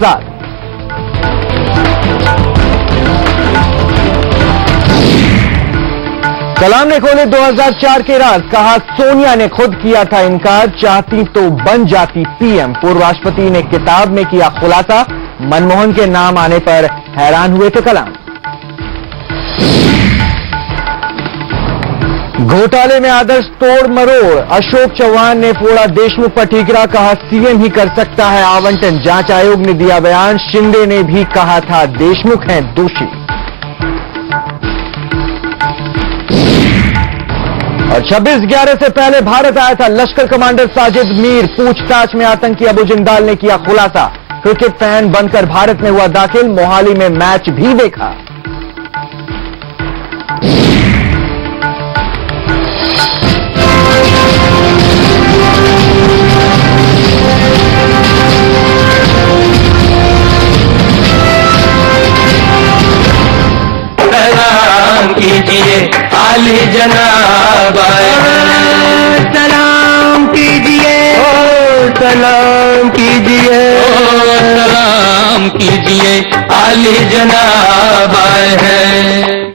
साथ। कलाम ने खोले 2004 के राज, कहा सोनिया ने खुद किया था इनकार, चाहती तो बन जाती पीएम। पूर्व राष्ट्रपति ने किताब में किया खुलासा, मनमोहन के नाम आने पर हैरान हुए थे कलाम। घोटाले में आदर्श तोड़ मरोड़, अशोक चौहान ने फोड़ा देशमुख पर ठीकरा, कहा सीएम ही कर सकता है आवंटन। जांच आयोग ने दिया बयान, शिंदे ने भी कहा था देशमुख हैं दोषी। और 26/11 से पहले भारत आया था लश्कर कमांडर साजिद मीर, पूछताछ में आतंकी अबू जिंदाल ने किया खुलासा। क्रिकेट फैन बनकर भारत में हुआ दाखिल, मोहाली में मैच भी देखा। सलाम कीजिए आली जनाब आए हैं, सलाम कीजिए, सलाम कीजिए, सलाम कीजिए आली जनाब आए हैं।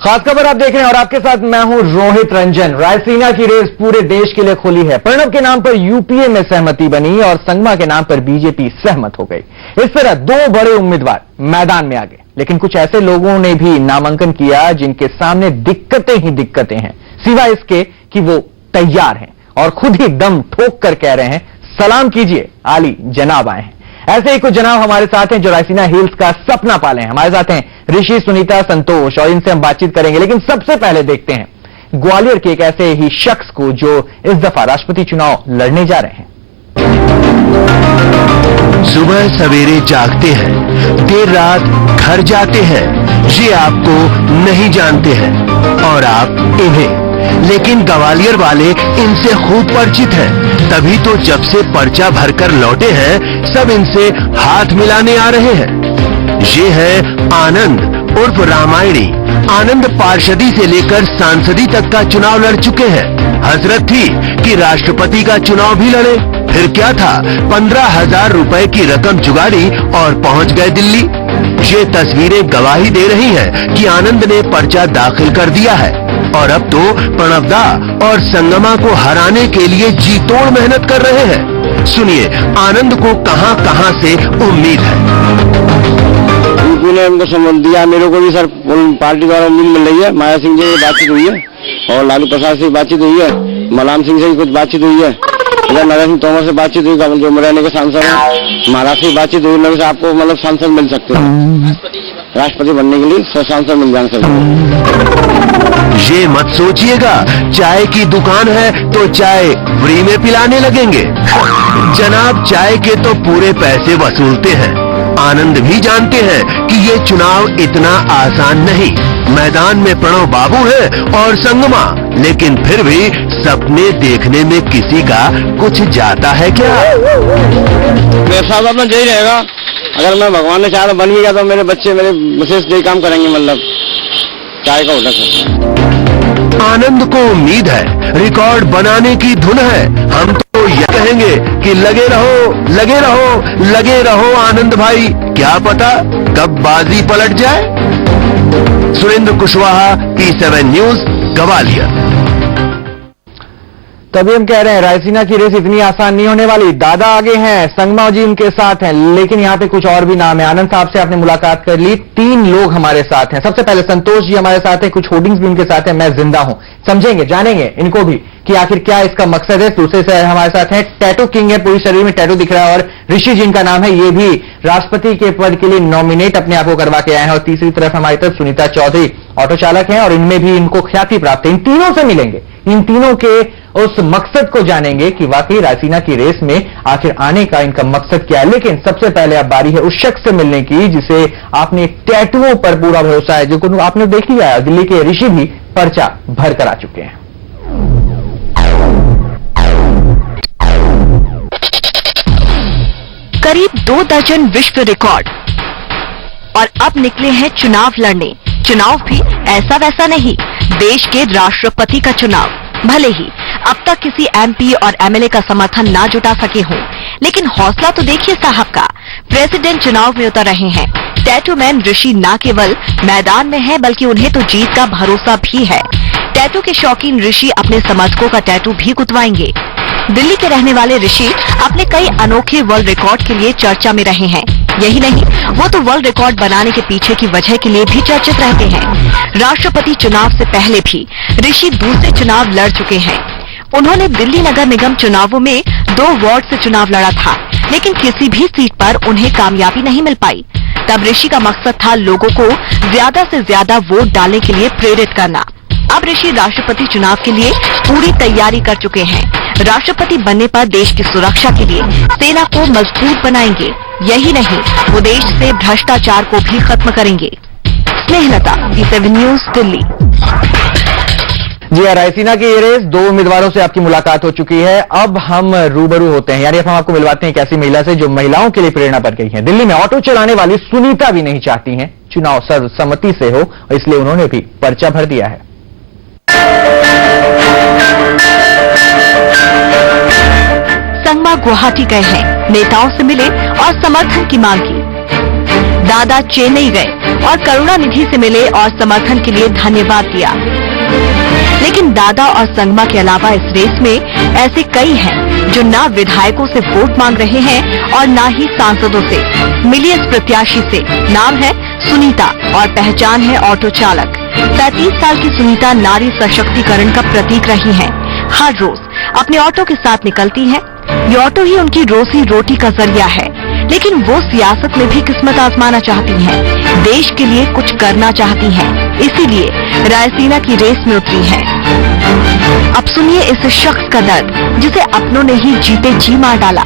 खास खबर आप देख रहे हैं और आपके साथ मैं हूं रोहित रंजन। रायसीना की रेस पूरे देश के लिए खुली है। प्रणब के नाम पर यूपीए में सहमति बनी और संगमा के नाम पर बीजेपी सहमत हो गई। इस तरह दो बड़े उम्मीदवार मैदान में आ गए, लेकिन कुछ ऐसे लोगों ने भी नामांकन किया जिनके सामने दिक्कतें ही दिक्कतें हैं, सिवाय इसके कि वो तैयार हैं और खुद ही दम ठोक कर कह रहे हैं सलाम कीजिए आली जनाब आए हैं। ऐसे ही कुछ जनाब हमारे साथ हैं जो रायसीना हिल्स का सपना पाले हैं। हमारे साथ हैं ऋषि, सुनीता, संतोष और इनसे हम बातचीत करेंगे। लेकिन सबसे पहले देखते हैं ग्वालियर के एक ऐसे ही शख्स को जो इस दफा राष्ट्रपति चुनाव लड़ने जा रहे हैं। सुबह सवेरे जागते हैं, देर रात घर जाते हैं, ये आपको नहीं जानते हैं और आप इन्हें, लेकिन ग्वालियर वाले इनसे खूब परिचित हैं। तभी तो जब से पर्चा भरकर लौटे हैं सब इनसे हाथ मिलाने आ रहे हैं। ये है आनंद उर्फ रामायणी। आनंद पार्षदी से लेकर सांसदी तक का चुनाव लड़ चुके हैं। हजरत थी कि राष्ट्रपति का चुनाव भी लड़े, फिर क्या था, 15,000 रुपए की रकम जुगाड़ी और पहुंच गए दिल्ली। ये तस्वीरें गवाही दे रही हैं कि आनंद ने पर्चा दाखिल कर दिया है और अब तो प्रणबदा और संगमा को हराने के लिए जी तोड़ मेहनत कर रहे हैं। सुनिए आनंद को कहां कहां से उम्मीद है। यूपी ने हमको संबंध दिया, मेरे को भी सर पार्टी द्वारा उम्मीद मिल रही है। माया सिंह जी से बातचीत हुई है और लालू प्रसाद से बातचीत हुई है, मलाम सिंह से भी कुछ बातचीत हुई है, इधर नरेंद्र सिंह तोमर से बातचीत हुई, जो मुरैना के सांसद है, महाराष्ट्र से बातचीत हुई। नगर से आपको मतलब सांसद मिल सकते हैं, राष्ट्रपति बनने के लिए सांसद मिल जाना सर। ये मत सोचिएगा चाय की दुकान है तो चाय फ्री में पिलाने लगेंगे। जनाब चाय के तो पूरे पैसे वसूलते हैं। आनंद भी जानते हैं कि ये चुनाव इतना आसान नहीं। मैदान में प्रणव बाबू है और संगमा, लेकिन फिर भी सपने देखने में किसी का कुछ जाता है क्या? मेरे साथ अपना यही रहेगा, अगर मैं भगवान ने चाहा तो बन गया तो मेरे बच्चे मेरे विशेष यही काम करेंगे, मतलब चाय का होटल है। आनंद को उम्मीद है रिकॉर्ड बनाने की धुन है। हम तो यह कहेंगे कि लगे रहो, लगे रहो, लगे रहो आनंद भाई, क्या पता कब बाजी पलट जाए। Surendra Kushwaha, T7 news, Gwalior. तभी हम कह रहे हैं रायसीना की रेस इतनी आसान नहीं होने वाली। दादा आगे हैं, संगमा जी उनके साथ हैं, लेकिन यहाँ पे कुछ और भी नाम है। आनंद साहब से आपने मुलाकात कर ली, 3 लोग हमारे साथ हैं। सबसे पहले संतोष जी हमारे साथ हैं, कुछ होर्डिंग्स भी उनके साथ हैं, मैं जिंदा हूं। समझेंगे, जानेंगे इनको भी कि आखिर क्या इसका मकसद है। दूसरे से हमारे साथ है टैटू किंग है, पूरी शरीर में टैटू दिख रहा है, और ऋषि जी इनका नाम है, ये भी राष्ट्रपति के पद के लिए नॉमिनेट अपने आप को करवा के आए हैं। और तीसरी तरफ हमारी तरफ सुनीता चौधरी ऑटो चालक हैं और इनमें भी इनको ख्याति प्राप्त है। इन तीनों से मिलेंगे, इन तीनों के उस मकसद को जानेंगे कि वाकई रायसीना की रेस में आखिर आने का इनका मकसद क्या है। लेकिन सबसे पहले अब बारी है उस शख्स से मिलने की जिसे आपने टैटुओं पर पूरा भरोसा है, जो आपने देख लिया है। दिल्ली के ऋषि भी पर्चा भर कर आ चुके हैं। करीब 2 दर्जन विश्व रिकॉर्ड और अब निकले हैं चुनाव लड़ने। चुनाव भी ऐसा वैसा नहीं, देश के राष्ट्रपति का चुनाव। भले ही अब तक किसी एमपी और एमएलए का समर्थन ना जुटा सके हों, लेकिन हौसला तो देखिए साहब का, प्रेसिडेंट चुनाव में उतर रहे हैं। टैटू मैन ऋषि न केवल मैदान में है बल्कि उन्हें तो जीत का भरोसा भी है। टैटू के शौकीन ऋषि अपने समर्थकों का टैटू भी कुतवाएंगे। दिल्ली के रहने वाले ऋषि अपने कई अनोखे वर्ल्ड रिकॉर्ड के लिए चर्चा में रहे हैं। यही नहीं, वो तो वर्ल्ड रिकॉर्ड बनाने के पीछे की वजह के लिए भी चर्चित रहते हैं। राष्ट्रपति चुनाव से पहले भी ऋषि दूसरे चुनाव लड़ चुके हैं। उन्होंने दिल्ली नगर निगम चुनावों में 2 वार्ड से चुनाव लड़ा था, लेकिन किसी भी सीट पर उन्हें कामयाबी नहीं मिल पाई। तब ऋषि का मकसद था लोगों को ज्यादा से ज्यादा वोट डालने के लिए प्रेरित करना। अब ऋषि राष्ट्रपति चुनाव के लिए पूरी तैयारी कर चुके हैं। राष्ट्रपति बनने पर देश की सुरक्षा के लिए सेना को मजबूत बनाएंगे। यही नहीं, वो देश से भ्रष्टाचार को भी खत्म करेंगे। Snehlata, T7 news, Delhi. जी हाँ, रायसीना की ये रेस 2 उम्मीदवारों से आपकी मुलाकात हो चुकी है। अब हम रूबरू होते हैं, यानी अब हम आपको मिलवाते हैं एक ऐसी महिला से जो महिलाओं के लिए प्रेरणा बन गई है। दिल्ली में ऑटो चलाने वाली सुनीता भी नहीं चाहती हैं चुनाव सर्वसम्मति से हो, और इसलिए उन्होंने भी पर्चा भर दिया है। संगमा गुवाहाटी गए हैं, नेताओं से मिले और समर्थन की मांग की। दादा चेन्नई गए और करुणानिधि से मिले और समर्थन के लिए धन्यवाद दिया। लेकिन दादा और संगमा के अलावा इस रेस में ऐसे कई हैं जो ना विधायकों से वोट मांग रहे हैं और ना ही सांसदों से। मिली इस प्रत्याशी से, नाम है सुनीता और पहचान है ऑटो चालक। 35 साल की सुनीता नारी सशक्तिकरण का प्रतीक रही हैं। हर रोज अपने ऑटो के साथ निकलती हैं। ये ऑटो ही उनकी रोजी रोटी का जरिया है। लेकिन वो सियासत में भी किस्मत आजमाना चाहती हैं, देश के लिए कुछ करना चाहती हैं, इसीलिए रायसीना की रेस में उतरी हैं। अब सुनिए इस शख्स का दर्द जिसे अपनों ने ही जीते जी मार डाला।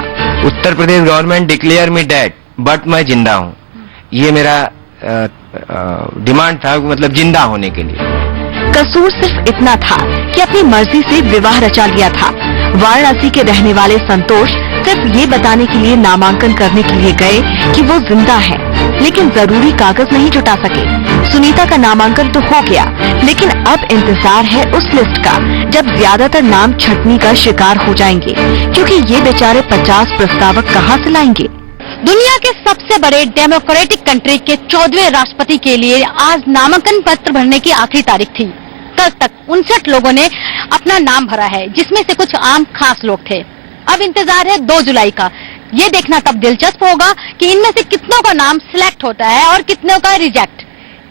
Uttar Pradesh government declare me dead but मैं जिंदा हूँ। ये मेरा डिमांड था, मतलब जिंदा होने के लिए। कसूर सिर्फ इतना था कि अपनी मर्जी से विवाह रचा लिया था। वाराणसी के रहने वाले संतोष सिर्फ ये बताने के लिए नामांकन करने के लिए गए कि वो जिंदा हैं, लेकिन जरूरी कागज नहीं जुटा सके। सुनीता का नामांकन तो हो गया, लेकिन अब इंतजार है उस लिस्ट का जब ज्यादातर नाम छटनी का शिकार हो जाएंगे, क्योंकि ये बेचारे 50 प्रस्तावक कहाँ से लाएंगे। दुनिया के सबसे बड़े डेमोक्रेटिक कंट्री के 14वें राष्ट्रपति के लिए आज नामांकन पत्र भरने की आखिरी तारीख थी। कल तक 59 लोगों ने अपना नाम भरा है, जिसमें से कुछ आम खास लोग थे। अब इंतजार है 2 जुलाई का। ये देखना तब दिलचस्प होगा कि इनमें से कितनों का नाम सिलेक्ट होता है और कितनों का रिजेक्ट।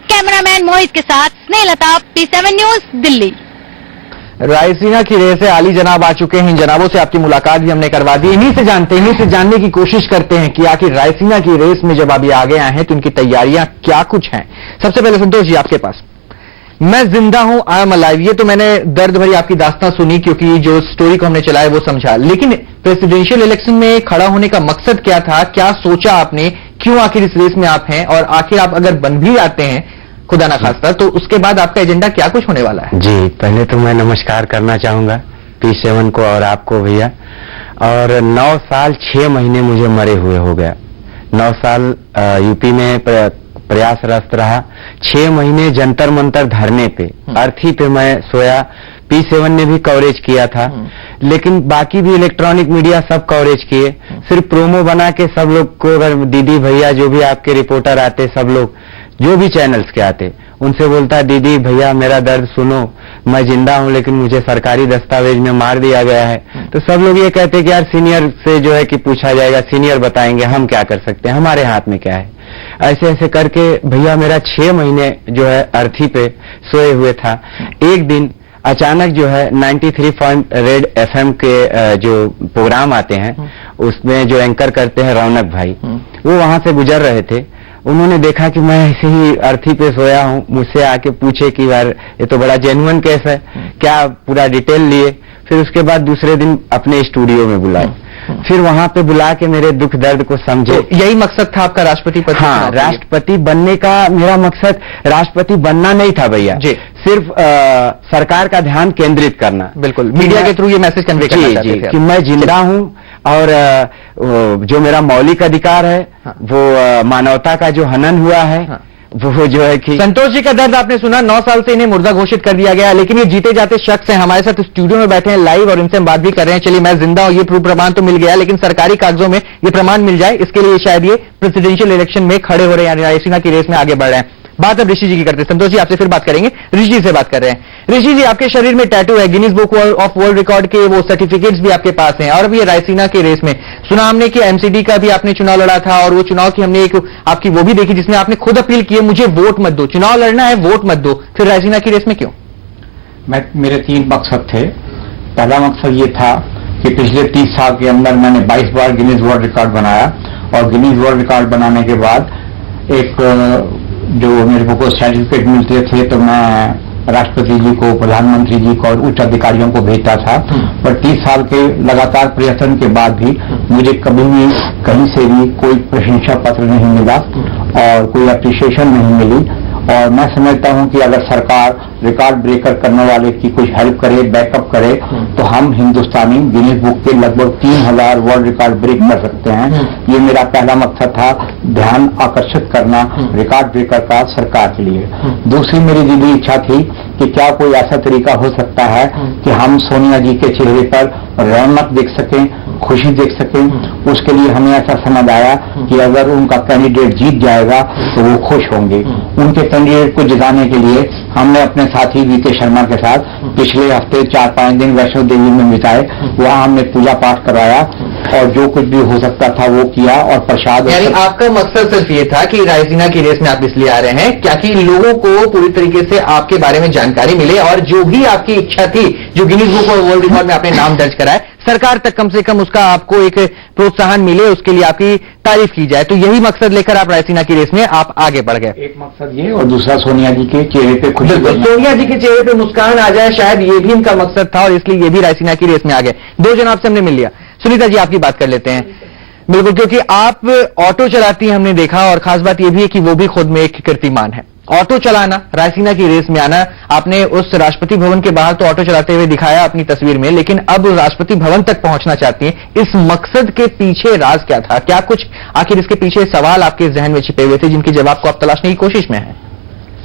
कैमरामैन मोहित के साथ स्नेहलता, T7 न्यूज, दिल्ली। रायसीना की रेस से आली जनाब आ चुके हैं। इन जनाबों से आपकी मुलाकात भी हमने करवा दी। इन्हीं से जानने की कोशिश करते हैं कि आखिर रायसीना की रेस में जब आप ये आगे आए हैं तो इनकी तैयारियां क्या कुछ हैं। सबसे पहले संतोष जी, आपके पास। मैं जिंदा हूं, आई एम अलाइव, ये तो मैंने दर्द भरी आपकी दास्तां सुनी, क्योंकि जो स्टोरी को हमने चलाया वो समझा। लेकिन प्रेसिडेंशियल इलेक्शन में खड़ा होने का मकसद क्या था, क्या सोचा आपने, क्यों आखिर इस रेस में आप हैं, और आखिर आप अगर बन भी आते हैं खुदा ना खास्ता तो उसके बाद आपका एजेंडा क्या कुछ होने वाला है? जी, पहले तो मैं नमस्कार करना चाहूंगा T7 को और आपको भैया। और 9 साल 6 महीने मुझे मरे हुए हो गया। 9 साल यूपी में प्रयासरत रहा। 6 महीने जंतर मंतर धरने पे, अर्थी पे मैं सोया। P7 ने भी कवरेज किया था, लेकिन बाकी भी इलेक्ट्रॉनिक मीडिया सब कवरेज किए। सिर्फ प्रोमो बना के सब लोग को, अगर दीदी भैया जो भी आपके रिपोर्टर आते, सब लोग जो भी चैनल्स के आते, उनसे बोलता दीदी भैया मेरा दर्द सुनो, मैं जिंदा हूं लेकिन मुझे सरकारी दस्तावेज में मार दिया गया है। तो सब लोग ये कहते कि यार सीनियर से जो है कि पूछा जाएगा, सीनियर बताएंगे, हम क्या कर सकते हैं, हमारे हाथ में क्या है। ऐसे ऐसे करके भैया मेरा 6 महीने जो है अर्थी पे सोए हुए था। एक दिन अचानक जो है 93 रेड FM के जो प्रोग्राम आते हैं उसमें जो एंकर करते हैं रौनक भाई, वो वहां से गुजर रहे थे। उन्होंने देखा कि मैं ऐसे ही अर्थी पे सोया हूं, मुझसे आके पूछे कि यार ये तो बड़ा जेन्युइन केस है क्या, पूरा डिटेल लिए। फिर उसके बाद दूसरे दिन अपने स्टूडियो में बुलाए, फिर वहां पे बुला के मेरे दुख दर्द को समझे। तो यही मकसद था आपका राष्ट्रपति पद? हाँ, राष्ट्रपति बनने का मेरा मकसद राष्ट्रपति बनना नहीं था भैया, सिर्फ सरकार का ध्यान केंद्रित करना। बिल्कुल, मीडिया के थ्रू ये मैसेज कन्वे करना चाहते थे कि मैं जिंदा हूं और जो मेरा मौलिक अधिकार है, वो मानवता का जो हनन हुआ है, वो जो है कि संतोष जी का दर्द आपने सुना, 9 साल से इन्हें मुर्दा घोषित कर दिया गया, लेकिन ये जीते जाते शख्स हैं। हमारे साथ स्टूडियो में बैठे हैं लाइव और इनसे हम बात भी कर रहे हैं। चलिए, मैं जिंदा हूं ये प्रूफ प्रमाण तो मिल गया, लेकिन सरकारी कागजों में ये प्रमाण मिल जाए, इसके लिए शायद ये प्रेसिडेंशियल इलेक्शन में खड़े हो रहे हैं, रायसीना की रेस में आगे बढ़ रहे हैं। बात अब ऋषि जी की करते हैं। संतोष जी, आपसे फिर बात करेंगे। ऋषि जी से बात कर रहे हैं। ऋषि जी, आपके शरीर में टैटू है, Guinness book of world record के वो सर्टिफिकेट्स भी आपके पास हैं, और अभी ये रायसीना की रेस में सुना हमने कि एमसीडी का भी आपने चुनाव लड़ा था, और वो चुनाव की हमने एक आपकी वो भी देखी जिसमें आपने खुद अपील की है, मुझे वोट मत दो, चुनाव लड़ना है वोट मत दो, फिर रायसीना की रेस में क्यों? मेरे 3 मकसद थे। पहला मकसद ये था कि पिछले 30 साल के अंदर मैंने 22 बार गिनीज वर्ल्ड रिकॉर्ड बनाया, और गिनीज वर्ल्ड रिकॉर्ड बनाने के बाद एक जो मेरे को सर्टिफिकेट मिलते थे तो मैं राष्ट्रपति जी को, प्रधानमंत्री जी को और उच्च अधिकारियों को भेजता था। पर 30 साल के लगातार प्रयत्न के बाद भी मुझे कभी भी कहीं से भी कोई प्रशंसा पत्र नहीं मिला और कोई अप्रिशिएशन नहीं मिली। और मैं समझता हूं कि अगर सरकार रिकॉर्ड ब्रेकर करने वाले की कुछ हेल्प करे, बैकअप करे, तो हम हिंदुस्तानी गिनीज बुक के लगभग 3000 वर्ल्ड रिकॉर्ड ब्रेक कर सकते हैं। ये मेरा पहला मकसद था, ध्यान आकर्षित करना रिकॉर्ड ब्रेकर का सरकार के लिए। दूसरी मेरी दिली इच्छा थी कि क्या कोई ऐसा तरीका हो सकता है कि हम सोनिया जी के चेहरे पर रौनक देख सकें, खुशी देख सकें। उसके लिए हमें ऐसा समझ आया कि अगर उनका कैंडिडेट जीत जाएगा तो वो खुश होंगे। उनके कैंडिडेट को जिताने के लिए हमने अपने साथी वीके शर्मा के साथ पिछले हफ्ते 4-5 दिन वैष्णो देवी में बिताए। वहां हमने पूजा पाठ करवाया और जो कुछ भी हो सकता था वो किया, और प्रसाद। यानी आपका मकसद सिर्फ ये था कि रायसीना की रेस में आप इसलिए आ रहे हैं क्या कि लोगों को पूरी तरीके से आपके बारे में जानकारी मिले, और जो भी आपकी इच्छा थी, जो Guinness book of world record में आपने नाम दर्ज कराए, सरकार तक कम से कम उसका आपको एक प्रोत्साहन मिले, उसके लिए आपकी तारीफ की जाए। तो यही मकसद लेकर आप रायसीना की रेस में आप आगे बढ़ गए। एक मकसद ये, और दूसरा सोनिया जी के चेहरे पे खुशी, सोनिया जी के चेहरे पे मुस्कान आ जाए, शायद ये भी इनका मकसद था, और इसलिए ये भी रायसीना की रेस में आ गए। 2 जन आपसे हमने मिल लिया। सुनीता जी, आपकी बात कर लेते हैं। बिल्कुल, क्योंकि आप ऑटो चलाती हैं हमने देखा, और खास बात यह भी है कि वो भी खुद में एक कीर्तिमान है। ऑटो चलाना, रायसीना की रेस में आना, आपने उस राष्ट्रपति भवन के बाहर तो ऑटो चलाते हुए दिखाया अपनी तस्वीर में, लेकिन अब राष्ट्रपति भवन तक पहुंचना चाहती हैं। इस मकसद के पीछे राज क्या था? क्या कुछ आखिर इसके पीछे सवाल आपके जहन में छिपे हुए थे जिनके जवाब को आप तलाशने की कोशिश में हैं?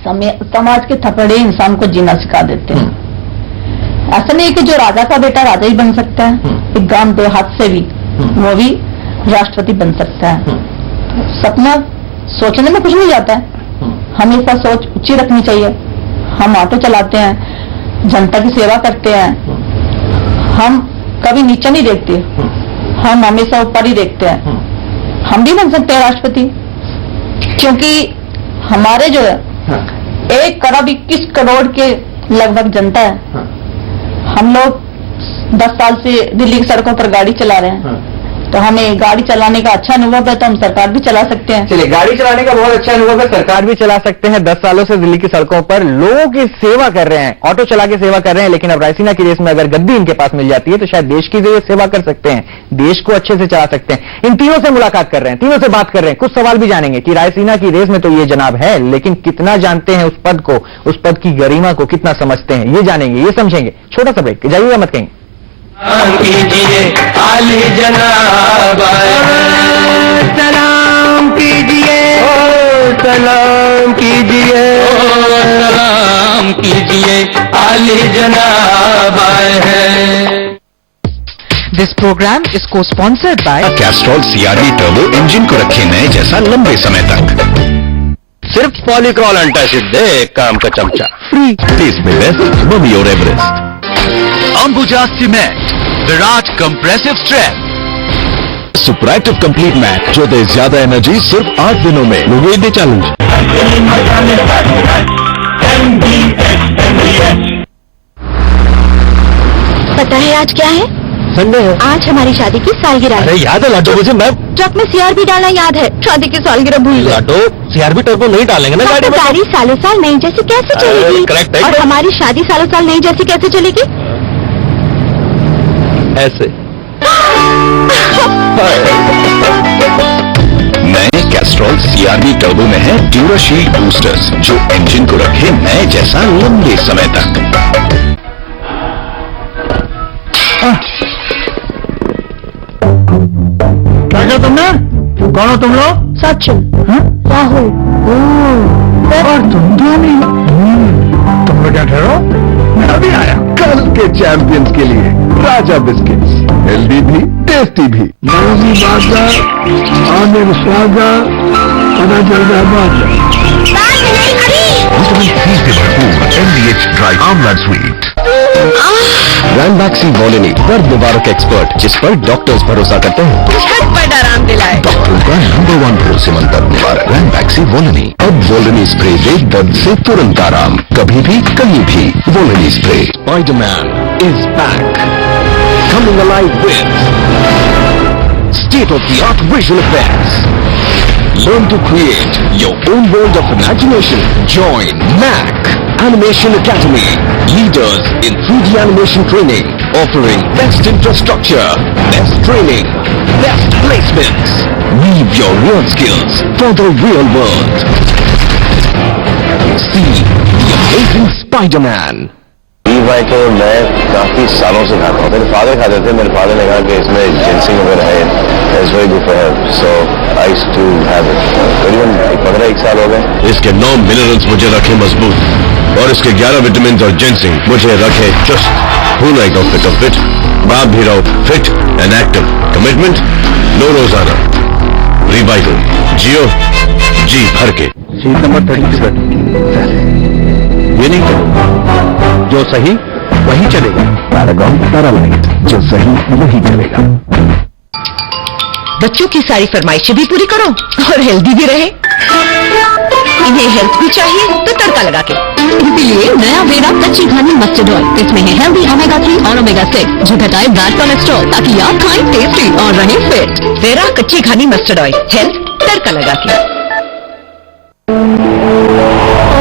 समाज के थपड़े इंसान को जीना सिखा देते हैं। ऐसा नहीं कि जो राजा का बेटा राजा ही बन सकता है, एक गांव देहात से भी वो भी राष्ट्रपति बन सकता है। सपना सोचने में कुछ नहीं जाता है, हमेशा सोच ऊंची रखनी चाहिए। हम ऑटो चलाते हैं, जनता की सेवा करते हैं, हम कभी नीचे नहीं देखते, हम हमेशा ऊपर ही देखते हैं। हम भी बन सकते हैं राष्ट्रपति, क्योंकि हमारे जो है 1,21,00,00,000 के लगभग जनता है। हम लोग 10 साल से दिल्ली की सड़कों पर गाड़ी चला रहे हैं, तो हमें गाड़ी चलाने का अच्छा अनुभव है, तो हम सरकार भी चला सकते हैं। चलिए, गाड़ी चलाने का बहुत अच्छा अनुभव है, सरकार भी चला सकते हैं। 10 सालों से दिल्ली की सड़कों पर लोगों की सेवा कर रहे हैं, ऑटो चला के सेवा कर रहे हैं, लेकिन अब रायसीना की रेस में अगर गद्दी इनके पास मिल जाती है तो शायद देश की जो सेवा कर सकते हैं, देश को अच्छे से चला सकते हैं। इन तीनों से मुलाकात कर रहे हैं, तीनों से बात कर रहे हैं, कुछ सवाल भी जानेंगे कि रायसीना की रेस में तो ये जनाब है, लेकिन कितना जानते हैं उस पद को, उस पद की गरिमा को कितना समझते हैं, ये जानेंगे, ये समझेंगे। छोटा सा ब्रेक, जाइएगा मत कहीं। कीजिए आली जनाब, सलाम कीजिए, सलाम कीजिए, सलाम कीजिए, आली जनाब है। This program is co-sponsored by Castrol CRV turbo engine को रखे नए जैसा लंबे समय तक। सिर्फ पॉलीक्रॉल एंटासिड दे, एक काम का चमचा फ्री टेस्ट में बेस्ट बमी और Everest. Ambuja cement Virat compressive strength super active complete mat जो दे ज्यादा एनर्जी सिर्फ 8 दिनों में। लोगे चैलेंज। पता है आज क्या है? संडे है। आज हमारी शादी की सालगिरह है। अरे याद है लाडो, मुझे मैं ट्रक में CRV डालना याद है, शादी की सालगिरह भूल गए। लाडो CRV टर्बो नहीं डालेंगे ना हाँ, गाड़ी तो में। गाड़ी सालों साल नई जैसी कैसे चलेगी? करेक्ट है। और हमारी शादी सालों साल नई जैसी कैसे चलेगी? ऐसे नए कैस्ट्रॉल CRV टर्बो में है ड्यूराशील्ड बूस्टर्स जो इंजन को रखे नए जैसा लंबे समय तक। क्या तुमने? कौन हो तुम लोग? सचिन, राहुल, और तुम दो नहीं। तुम लोग क्या ठहरो, मैं अभी आया। कल के चैंपियंस के लिए राजा बिस्किट्स, हेल्दी भी टेस्टी भी। नवमी बाजा आमिर स्वादा पता चल रहा बाजा। विटामिन सी से भरपूर NDH dry Amla sweet. Ranbaxy Volini, दर्द निवारक एक्सपर्ट जिस पर डॉक्टर्स भरोसा करते हैं। झटपट आराम दिलाए। डॉक्टरों का नंबर 1 भरोसेमंद दर्द निवारक रैनबैक्सी वोलिनी। अब वोलिनी स्प्रे दे दर्द से तुरंत आराम, कभी भी कहीं भी। Volini spray. Spiderman is back, coming alive with state-of-the-art visual effects. Learn to create your own world of imagination. Join MAC Animation Academy, leaders in 3D animation training, offering best infrastructure, best training, best placements. Weave your real skills for the real world. See the amazing Spider-Man. भाई तो मैं काफी सालों से खाता हूँ। मेरे father खाते थे, मेरे फादर ने कहा कि इसमें जिंसिंग वगैरह है, it's very good for health, so I used to have it. करीबन 15-1 साल हो गए। इसके 9 मिनरल्स मुझे रखे मजबूत और इसके 11 विटामिन और जिंसिंग मुझे रखे चुस्त। हूं like of fit of fit, आप भी रहो फिट एंड एक्टिव। कमिटमेंट लो रोजाना, रिवाइटल, जियो जी भर के। सीट नंबर 32 ये नहीं करो, जो सही वही चलेगा। पैरागॉन पैरालाइट, जो सही वही चलेगा। बच्चों की सारी फरमाइशें भी पूरी करो और हेल्दी भी रहे। इन्हें हेल्थ भी चाहिए तो तड़का लगा के। इसीलिए नया वेरा कच्ची घानी मस्टर्ड ऑयल। इसमें है हेल्दी ओमेगा 3 और ओमेगा 6 जो घटाए बैड कोलेस्ट्रॉल, ताकि आप खाएं टेस्टी और रहें फिट। वेरा कच्ची घानी मस्टर्ड ऑयल, हेल्थ तड़का लगा के।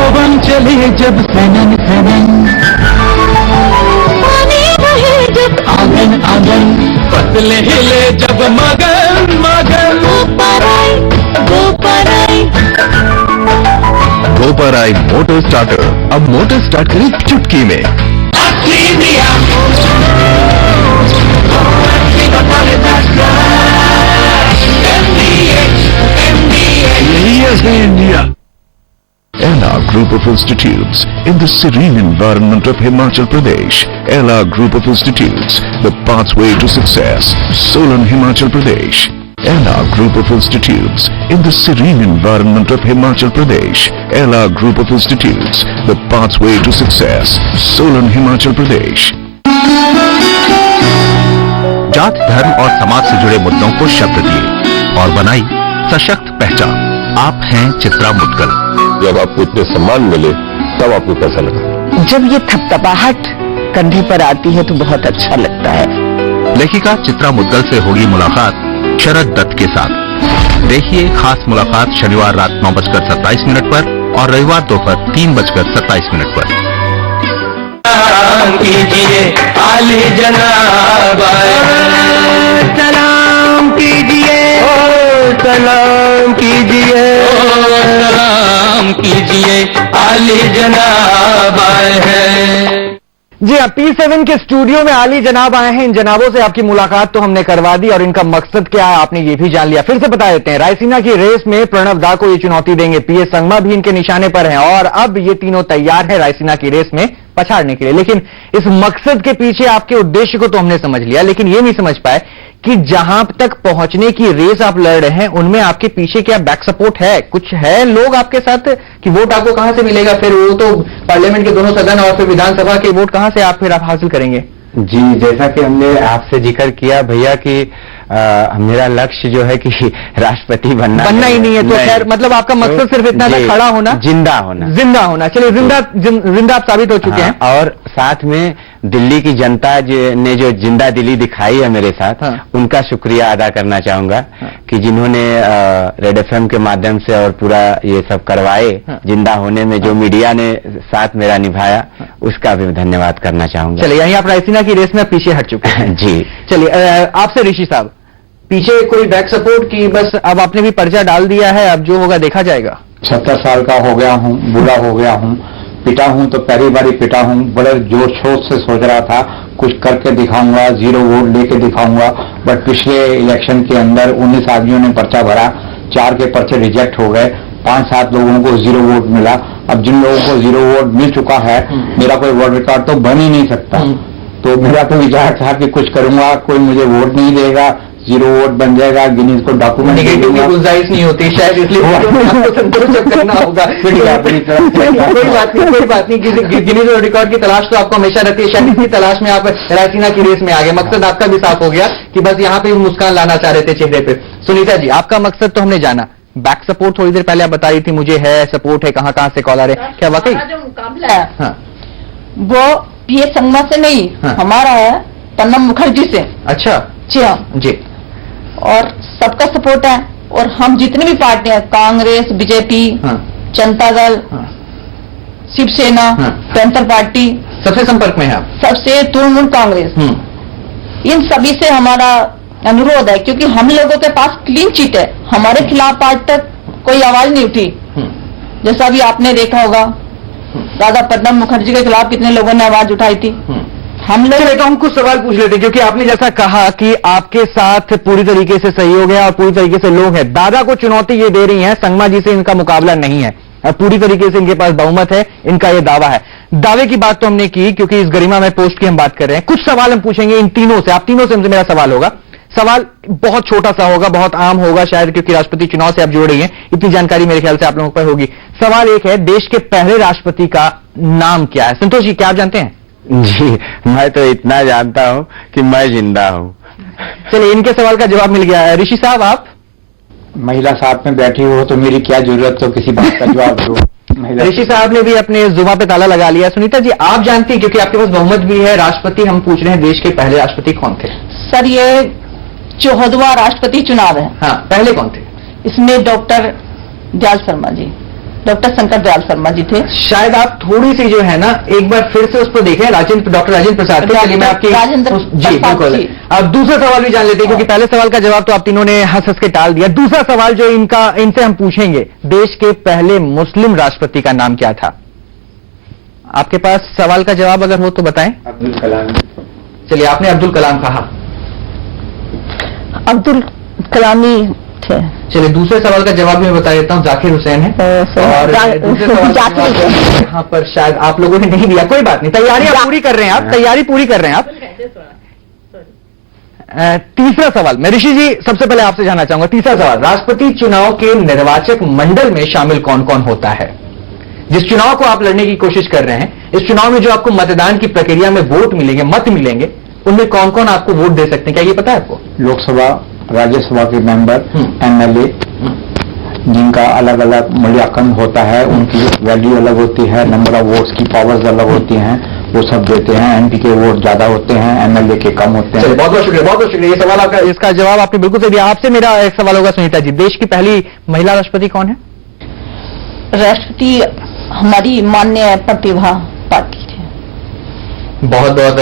ओवन चले जब सनन सनन, आंगन आंगन, पतले हिले जब मगन मगन। गोपर आई मोटर स्टार्टर, अब मोटर स्टार्ट करें चुटकी में। यही है India. Ella Group of Institutes in the serene environment of Himachal Pradesh. Ella Group of Institutes, the pathway to success. Solan, Himachal Pradesh. Ella Group of Institutes in the serene environment of Himachal Pradesh. Ella Group of Institutes, the pathway to success. Solan, Himachal Pradesh. जात, धर्म और समाज से जुड़े मुद्दों को शब्द दिए और बनाई सशक्त पहचान। आप हैं चित्रा मुद्गल। जब आपको इतने सम्मान मिले तब आपको कैसा लगा? जब ये थपथपाहट कंधे पर आती है तो बहुत अच्छा लगता है। लेखिका चित्रा मुद्गल से होगी मुलाकात शरद दत्त के साथ। देखिए खास मुलाकात शनिवार रात 9:27 पर और रविवार दोपहर 3:27 पर। कीजिए आली जनाब सलाम कीजिए, सलाम कीजिए, सलाम कीजिए, आली जनाब आए हैं। जी हाँ, P7 के स्टूडियो में आली जनाब आए हैं। इन जनाबों से आपकी मुलाकात तो हमने करवा दी और इनका मकसद क्या है आपने ये भी जान लिया। फिर से बता देते हैं, रायसीना की रेस में प्रणव दा को ये चुनौती देंगे। PS संगमा भी इनके निशाने पर हैं और अब ये तीनों तैयार है रायसीना की रेस में पछाड़ने के लिए। लेकिन इस मकसद के पीछे आपके उद्देश्य को तो हमने समझ लिया, लेकिन ये नहीं समझ पाए कि जहां तक पहुंचने की रेस आप लड़ रहे हैं उनमें आपके पीछे क्या बैक सपोर्ट है? कुछ है लोग आपके साथ कि वोट आपको कहां से मिलेगा? फिर वो तो पार्लियामेंट के दोनों सदन और फिर विधानसभा के वोट कहां से आप हासिल करेंगे? जी, जैसा कि हमने आपसे जिक्र किया भैया कि मेरा लक्ष्य जो है कि राष्ट्रपति बनना ही नहीं है। तो खैर मतलब आपका मकसद सिर्फ इतना था, खड़ा होना, जिंदा होना। चलिए, जिंदा आप साबित हो चुके हैं। और साथ में दिल्ली की जनता ने जो जिंदा दिली दिखाई है मेरे साथ, उनका शुक्रिया अदा करना चाहूंगा कि जिन्होंने रेड FM के माध्यम से और पूरा ये सब करवाए, जिंदा होने में जो मीडिया ने साथ मेरा निभाया, उसका भी धन्यवाद करना चाहूंगा। चलिए, यहीं आप रायसीना की रेस में पीछे हट चुके हैं। जी, चलिए आपसे ऋषि साहब, पीछे कोई बैक सपोर्ट की बस अब आपने भी पर्चा डाल दिया है, अब जो होगा देखा जाएगा? 70 साल का हो गया हूँ, बूढ़ा हो गया हूँ, पिटा हूँ तो पहली बार पिटा हूँ। बड़े जोर शोर से सोच रहा था कुछ करके दिखाऊंगा, 0 वोट लेके दिखाऊंगा, बट पिछले इलेक्शन के अंदर 19 आदमियों ने पर्चा भरा, 4 के पर्चे रिजेक्ट हो गए, 5-7 लोगों को 0 वोट मिला। अब जिन लोगों को 0 वोट मिल चुका है, मेरा कोई वोट रिकॉर्ड तो बन ही नहीं सकता। तो मेरा तो विचार था कि कुछ करूंगा, कोई मुझे वोट नहीं देगा, 0 वोट बन जाएगा, गिनीज को डॉक्यूमेंट नेगेटिव की गुंजाइश नहीं होती शायद, इसलिए आपको संतोष करना होगा। कोई बात नहीं, गिनीज वर्ल्ड रिकॉर्ड की तलाश तो आपको हमेशा रहती है, शायद इसी तलाश में आप रायसीना की रेस में आ गए। मकसद आपका भी साफ हो गया कि बस यहाँ पे मुस्कान लाना चाह रहे थे चेहरे पे। सुनीता जी, आपका मकसद तो हमने जाना, बैक सपोर्ट थोड़ी देर पहले आप बता रही थी मुझे है, सपोर्ट है, कहाँ कहाँ से कॉल आ रहे हैं, क्या वाकई जो मुकाबला है वो ये संगमा से नहीं, हमारा है प्रणब मुखर्जी से। अच्छा जी हाँ जी, और सबका सपोर्ट है, और हम जितनी भी पार्टियां, Congress, BJP, Janata Dal, Shiv Sena, panther party, सबसे संपर्क में है आप? सबसे तृणमूल कांग्रेस, इन सभी से हमारा अनुरोध है, क्योंकि हम लोगों के पास क्लीन चिट है, हमारे खिलाफ आज तक कोई आवाज नहीं उठी। जैसा भी आपने देखा होगा, राजा प्रणब मुखर्जी के खिलाफ कितने लोगों ने आवाज उठाई थी। हम लोग तो हम कुछ सवाल पूछ लेते हैं, क्योंकि आपने जैसा कहा कि आपके साथ पूरी तरीके से सहयोग है और पूरी तरीके से लोग हैं। दादा को चुनौती ये दे रही हैं, संगमा जी से इनका मुकाबला नहीं है, पूरी तरीके से इनके पास बहुमत है, इनका ये दावा है। दावे की बात तो हमने की, क्योंकि इस गरिमा में पोस्ट की हम बात कर रहे हैं। कुछ सवाल हम पूछेंगे इन तीनों से, आप तीनों से हमसे मेरा सवाल होगा। सवाल बहुत छोटा सा होगा, बहुत आम होगा शायद, क्योंकि राष्ट्रपति चुनाव से आप जुड़ रही हैं, इतनी जानकारी मेरे ख्याल से आप लोगों पर होगी। सवाल एक है, देश के पहले राष्ट्रपति का नाम क्या है? संतोष जी, क्या आप जानते हैं? जी, मैं तो इतना जानता हूं कि मैं जिंदा हूं। चलिए, इनके सवाल का जवाब मिल गया है। ऋषि साहब, आप महिला साथ में बैठी हो तो मेरी क्या जरूरत, तो किसी बात का जवाब दो। ऋषि साहब ने भी अपने जुबान पे ताला लगा लिया। सुनीता जी, आप जानती हैं, क्योंकि आपके पास बहुमत भी है, राष्ट्रपति हम पूछ रहे हैं, देश के पहले राष्ट्रपति कौन थे? सर, ये 14वां राष्ट्रपति चुनाव है। हाँ, पहले कौन थे? इसमें डॉक्टर दयाल शर्मा जी, डॉक्टर शंकर दयाल शर्मा जी थे। शायद आप थोड़ी सी जो है ना, एक बार फिर से उस पर देखें, डॉक्टर राजेंद्र प्रसाद थे। चलिए, मैं आपकी जी बिल्कुल, अब दूसरा सवाल भी जान लेते हैं, क्योंकि पहले सवाल का जवाब तो आप तीनों ने हंस हंस के टाल दिया। दूसरा सवाल जो इनसे हम पूछेंगे, देश के पहले मुस्लिम राष्ट्रपति का नाम क्या था? आपके पास सवाल का जवाब अगर हो तो बताएं। अब्दुल कलाम। चलिए, आपने अब्दुल कलाम कहा, अब्दुल कलामी थे। चलिए, दूसरे सवाल का जवाब मैं बता देता हूं, जाकिर हुसैन है। और दूसरे सवाल का जवाब यहाँ पर शायद आप लोगों ने नहीं दिया, कोई बात नहीं, तैयारी आप पूरी कर रहे हैं, आप तैयारी पूरी कर रहे हैं आप। तीसरा सवाल मैं ऋषि जी सबसे पहले आपसे जानना चाहूंगा। तीसरा सवाल, राष्ट्रपति चुनाव के निर्वाचक मंडल में शामिल कौन कौन होता है? जिस चुनाव को आप लड़ने की कोशिश कर रहे हैं, इस चुनाव में जो आपको मतदान की प्रक्रिया में वोट मिलेंगे, मत मिलेंगे, उनमें कौन कौन आपको वोट दे सकते हैं, क्या ये पता है आपको? लोकसभा, राज्यसभा के मेंबर, एमएलए, जिनका अलग अलग मूल्यांकन होता है, उनकी वैल्यू अलग होती है, नंबर ऑफ वोट्स की पावर्स अलग होती हैं, वो सब देते हैं। एमपी के वोट ज्यादा होते हैं, एमएलए के कम होते हैं। बहुत बहुत शुक्रिया, बहुत बहुत शुक्रिया। ये सवाल आपका, इसका जवाब आपने बिल्कुल सही दिया। आपसे मेरा एक सवाल होगा सुनीता जी, देश की पहली महिला राष्ट्रपति कौन है? राष्ट्रपति हमारी माननीय प्रतिभा पाटिल। बहुत बहुत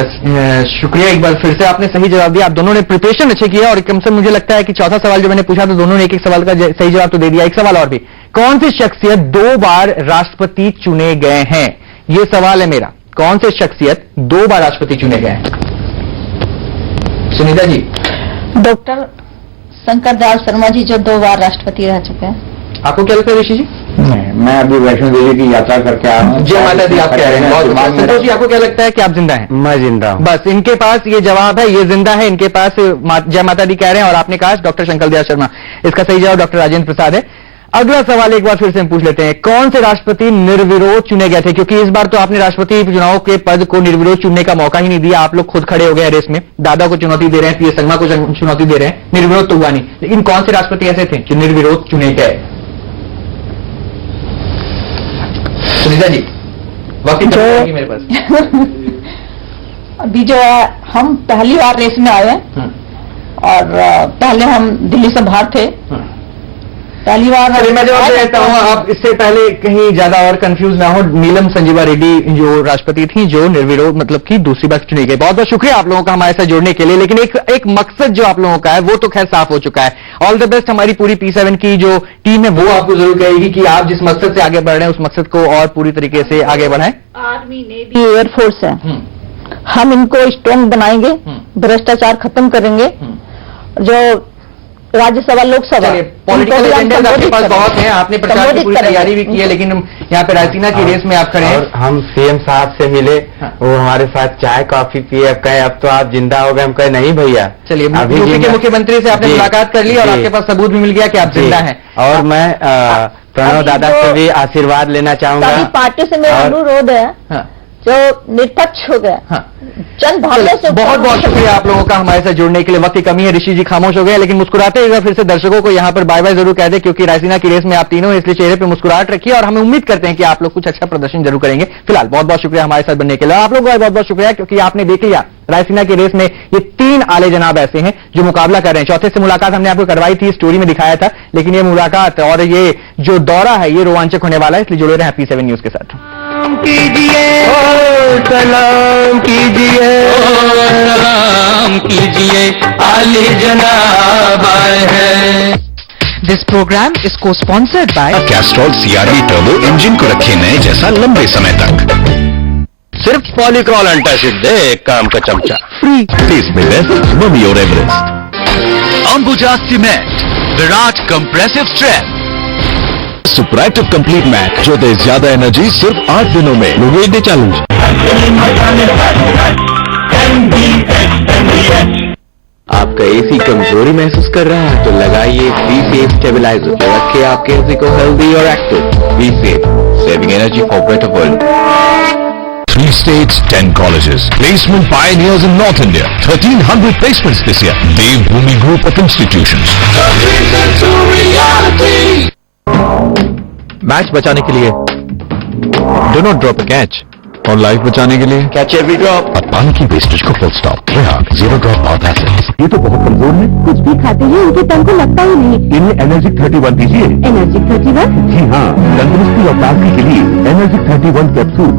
शुक्रिया, एक बार फिर से आपने सही जवाब दिया। आप दोनों ने प्रिपरेशन अच्छे किया, और कम से मुझे लगता है कि चौथा सवाल जो मैंने पूछा तो दोनों ने एक एक सवाल का सही जवाब तो दे दिया। एक सवाल और भी, कौन सी शख्सियत 2 बार राष्ट्रपति चुने गए हैं? ये सवाल है मेरा, कौन से शख्सियत 2 बार राष्ट्रपति चुने गए हैं? सुनीता जी। डॉक्टर शंकर दयाल शर्मा जी, जो 2 बार राष्ट्रपति रह चुके हैं। आपको क्या लगता है ऋषि जी? नहीं, मैं अभी वैष्णो देवी की यात्रा करके आया हूँ। जय माता दी, आप कह रहे हैं। बहुत संतोष जी, आपको क्या लगता है कि आप जिंदा हैं? मैं जिंदा हूं। बस इनके पास ये जवाब है, ये जिंदा है, इनके पास जय माता दी कह रहे हैं, और आपने कहा डॉक्टर शंकर दयाल शर्मा। इसका सही जवाब डॉक्टर राजेंद्र प्रसाद है। अगला सवाल एक बार फिर से हम पूछ लेते हैं, कौन से राष्ट्रपति निर्विरोध चुने गए थे? क्योंकि इस बार तो आपने राष्ट्रपति चुनाव के पद को निर्विरोध चुनने का मौका ही नहीं दिया, आप लोग खुद खड़े हो गए रेस में, दादा को चुनौती दे रहे हैं, पीएस संगमा को चुनौती दे रहे हैं, निर्विरोध तो हुआ नहीं। लेकिन कौन से राष्ट्रपति ऐसे थे जो निर्विरोध चुने गए? सुनीता जी, वाकई मेरे पास अभी जो है, हम पहली बार रेस में आए हैं, और पहले हम दिल्ली से बाहर थे, पहली बार। मैं जवाब दे देता हूँ, आप इससे पहले कहीं ज्यादा और कंफ्यूज ना हो। नीलम संजीवा रेड्डी जो राष्ट्रपति थी, जो निर्विरोध मतलब कि दूसरी बार चुनी गई। बहुत बहुत शुक्रिया आप लोगों का हमारे साथ जुड़ने के लिए। लेकिन एक मकसद जो आप लोगों का है वो तो खैर साफ हो चुका है। All the best. हमारी पूरी P7 की जो टीम है वो आपको जरूर कहेगी कि आप जिस मकसद से आगे बढ़ रहे हैं उस मकसद को और पूरी तरीके से आगे बढ़ाएं। आर्मी, नेवी, एयरफोर्स है, हम इनको स्ट्रॉन्ग बनाएंगे, भ्रष्टाचार खत्म करेंगे, जो राज्यसभा लोकसभा पॉलिटिकल एजेंडा आपके पास बहुत है, आपने प्रचार की पूरी तैयारी भी की है, लेकिन यहाँ पे रायसीना की रेस में आप खड़े हैं। और हम सीएम साहब से मिले, वो हमारे साथ चाय कॉफी पिए, कहे अब तो आप जिंदा हो गए, हम कहे नहीं भैया। चलिए, यूपी के मुख्यमंत्री से आपने मुलाकात कर ली और आपके पास सबूत भी मिल गया कि आप जिंदा हैं। और मैं प्रणव दादा से भी आशीर्वाद लेना चाहूंगा। पार्टी से मेरा अनुरोध है जो निष्पक्ष हो गया, चंद भावों से। बहुत बहुत शुक्रिया आप लोगों का हमारे साथ जुड़ने के लिए। वक्त की कमी है, ऋषि जी खामोश हो गए, लेकिन मुस्कुराते हुए फिर से दर्शकों को यहाँ पर बाय बाय जरूर कह दे, क्योंकि रायसीना की रेस में आप तीनों, इसलिए चेहरे पे मुस्कुराहट रखिए और हमें उम्मीद करते हैं कि आप लोग कुछ अच्छा प्रदर्शन जरूर करेंगे। फिलहाल बहुत बहुत शुक्रिया हमारे साथ बनने के लिए। आप लोगों का बहुत बहुत शुक्रिया, क्योंकि आपने देख लिया रायसीना की रेस में ये 3 आले जनाब ऐसे हैं जो मुकाबला कर रहे हैं। चौथे से मुलाकात हमने आपको करवाई थी, स्टोरी में दिखाया था, लेकिन ये मुलाकात और ये जो दौरा है ये रोमांचक होने वाला है, इसलिए जुड़े रहे हैप्पी 7 न्यूज के साथ। सलाम कीजिए, सलाम कीजिए, आली जनाब आए हैं। दिस प्रोग्राम इज को sponsored by Castrol CRV turbo engine को रखे नए जैसा लंबे समय तक। सिर्फ पॉलीक्रॉल एंटासिड दे, एक काम का चमचा फ्री टेस्ट में बेस्ट ममी और Everest. Ambuja cement, Virat compressive strength, super active complete mat जो दे ज्यादा एनर्जी सिर्फ 8 दिनों में। लोगे डे चैलेंज। आपका एसी कमजोरी महसूस कर रहा है तो लगाइए V-Safe स्टेबलाइजर, रखिए आपके एसी को हेल्दी और active. V-Safe, saving energy for better world. 3 states, 10 colleges. Placement pioneers in North India. 1,300 placements this year. Devbhoomi Group of Institutions. Match बचाने के लिए do not drop a catch, और life बचाने के लिए कैच एवरी ड्रॉप। और पानी की वेस्टेज को full stop. Prayag zero drop power assets. ये तो बहुत कमजोर है, कुछ भी खाते हैं उनके तन को लगता ही नहीं। इन्हें एनर्जिक 31 दीजिए। एनर्जिक 31? जी हाँ, तंदुरुस्ती और ताजगी के लिए एनर्जिक 31 कैप्सूल।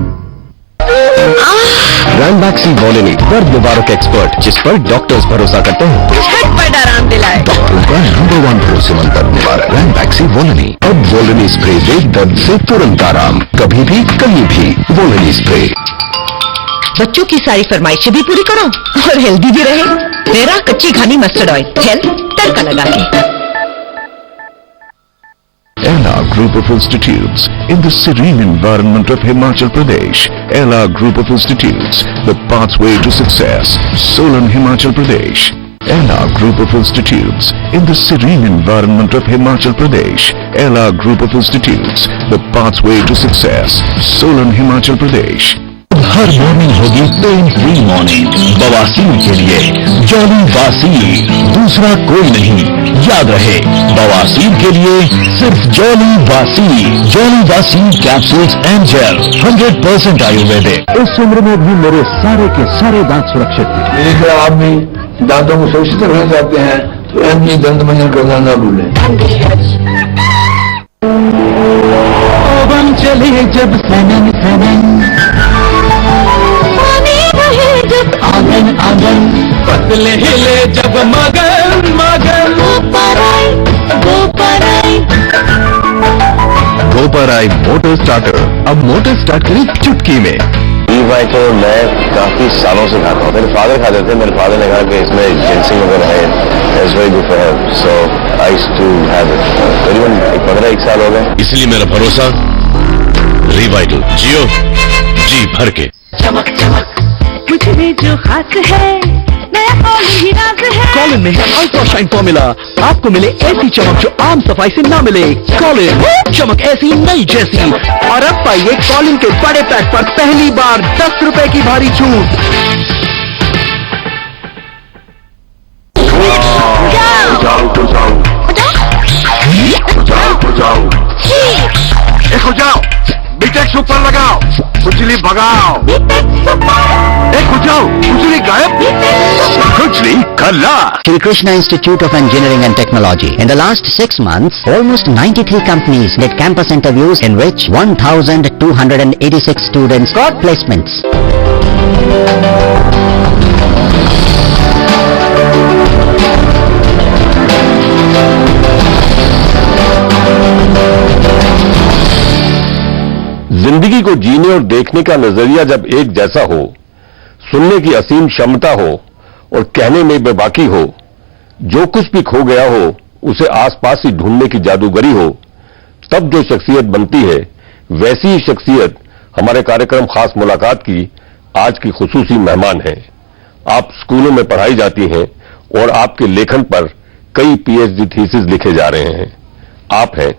रैनबैक्सी वोलिनी, दर्द निवारक एक्सपर्ट जिस पर डॉक्टर्स भरोसा करते हैं। झटपट आराम दिलाए। डॉक्टरों का नंबर 1 भरोसेमंद दर्द निवारक रैनबैक्सी वोलिनी। अब वोलिनी स्प्रे दे दर्द से तुरंत आराम, कभी भी कहीं भी। वोलिनी स्प्रे। बच्चों की सारी फरमाइशें भी पूरी करो और हेल्दी भी रहे। तेरा कच्ची घानी मस्टर्ड ऑयल, हेल्थ तड़का लगा के। Ella Group of Institutes in the serene environment of Himachal Pradesh. Ella Group of Institutes, the pathway to success. Solan, Himachal Pradesh. Ella Group of Institutes in the serene environment of Himachal Pradesh. Ella Group of Institutes, the pathway to success. Solan, Himachal Pradesh. Her morning होगी pain free morning. बवासीर के लिए jolly वासीर, दूसरा कोई नहीं। याद रहे, बवासीर के लिए सिर्फ जॉली वासीर। जॉली वासीर कैप्सूल्स एंड जेल 100% आयुर्वेदिक। इस उम्र में भी मेरे सारे के सारे दांत सुरक्षित हैं। अगर आप भी दांतों को सुरक्षित रखना चाहते हैं तो एमजी दंत मंजन करना न भूलें। चले जब सनन सनन, आंगन आंगन, पतले हिले जब मगन मगन। गोपराई मोटर स्टार्टर, अब मोटर स्टार्ट करें चुटकी में। तो मैं काफी सालों से खाता हूँ, मेरे फादर खाते थे। मेरे फादर ने कहा कि इसमें जिंसिंग वगैरह है, it's very good for health, so I used to have it. करीबन 15-1 साल हो गए। इसलिए मेरा भरोसा रिवाइटल, जियो जी भर के। चमक चमक कुछ भी जो खास है, नया कॉलिन ही राज है। कॉलिन में है अल्ट्रा शाइन फॉर्मूला, आपको मिले ऐसी चमक जो आम सफाई से ना मिले। कॉलिन, चमक ऐसी नई जैसी। और अब पाइए कॉलिन के बड़े पैक पर पहली बार 10 रुपए की भारी छूट। हो जाओ, बीटेक्स ऊपर लगाओ, खुजली भगाओ। हो जाओ, खुजली गायब, खुजली खल्लास। Shri Krishna Institute of Engineering and Technology. In the last 6 months, almost 93 companies did campus interviews in which 1,286 students got placements. जिंदगी को जीने और देखने का नजरिया जब एक जैसा हो, सुनने की असीम क्षमता हो और कहने में बेबाकी हो, जो कुछ भी खो गया हो उसे आसपास ही ढूंढने की जादूगरी हो, तब जो शख्सियत बनती है वैसी ही शख्सियत हमारे कार्यक्रम खास मुलाकात की आज की खुसूसी मेहमान है। आप स्कूलों में पढ़ाई जाती हैं और आपके लेखन पर कई पीएचडी थीसिस लिखे जा रहे हैं। आप हैं